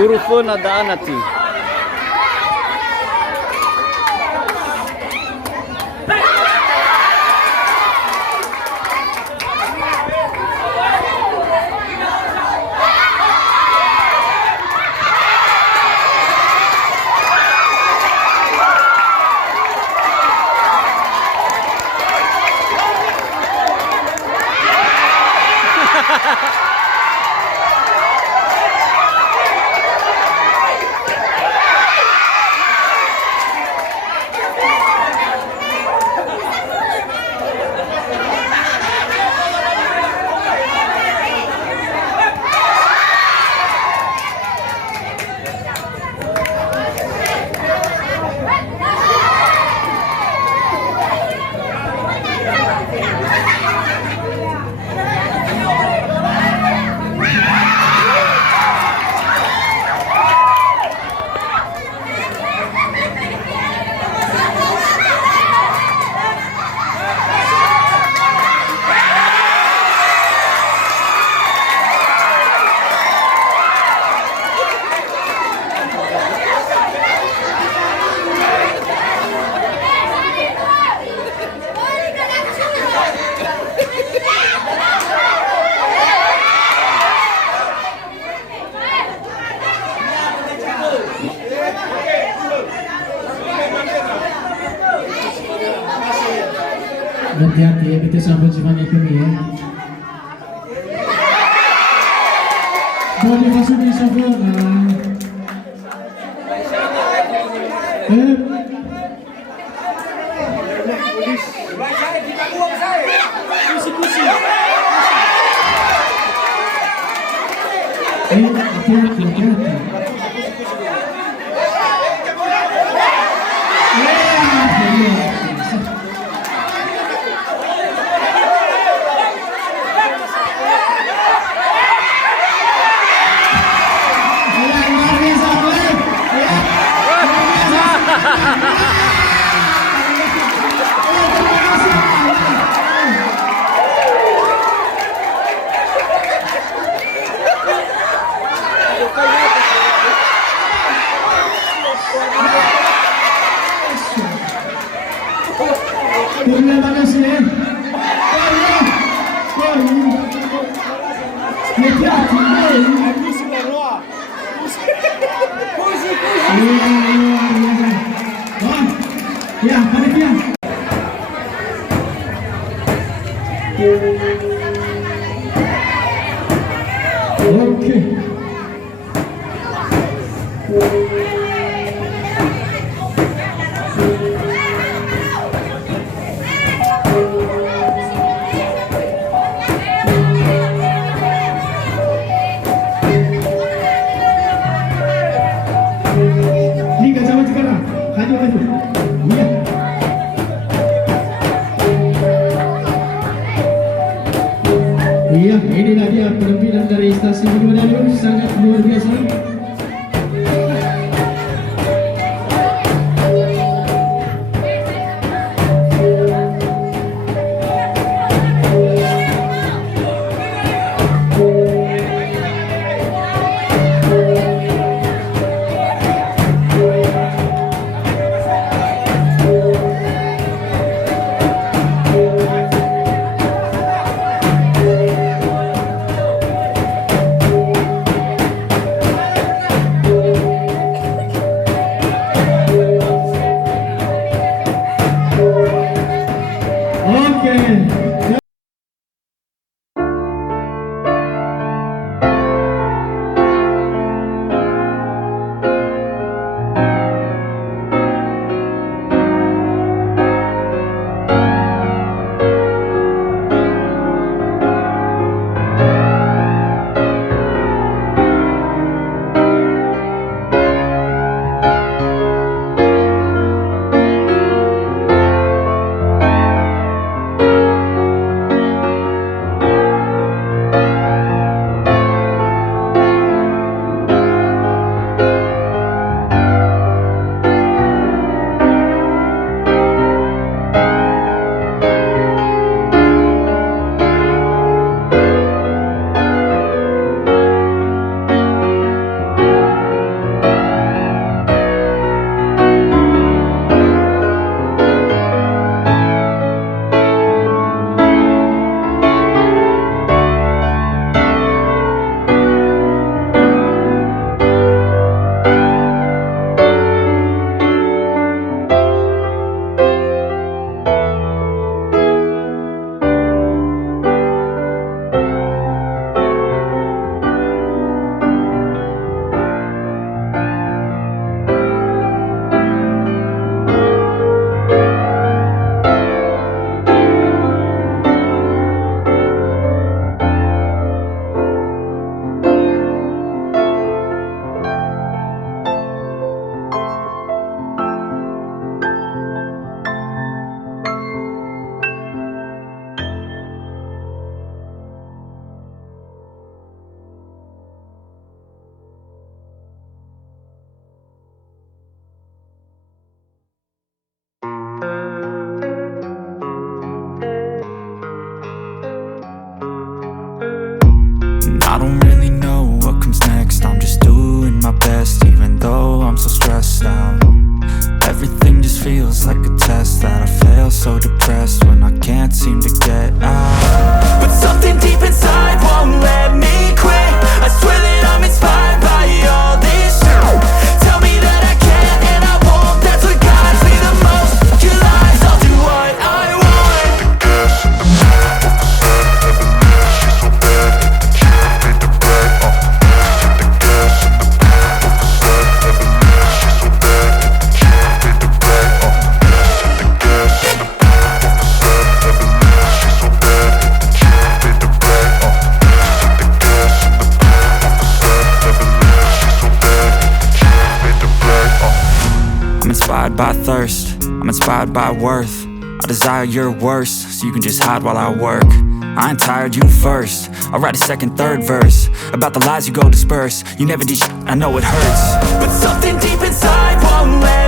Guru pun ada anati. Hati-hati ya, kita sambut semuanya kami ya. Boleh masuk di Sibolga. Hati-hati. Ya, panitia. Oke. Ini kacamata sekarang. Hadir. Iya. Iya, inilah dia penampilan dari Stasi Onodohalawa, sangat luar biasa. And I don't really know what comes next. I'm just doing my best, even though I'm so stressed out. Everything just feels like a test that I fail, so depressed when I can't seem to get out. But something deep inside won't let me quit. I swear that I'm inspired by all this shit. Tell me that I can and I won't. That's what guides me the most. Your lies, I'll do what I want. I'm inspired by thirst, I'm inspired by worth. I desire your worst, so you can just hide while I work. I ain't tired, you first. I'll write a second, third verse about the lies you go disperse. You never did shit, I know it hurts. But something deep inside won't let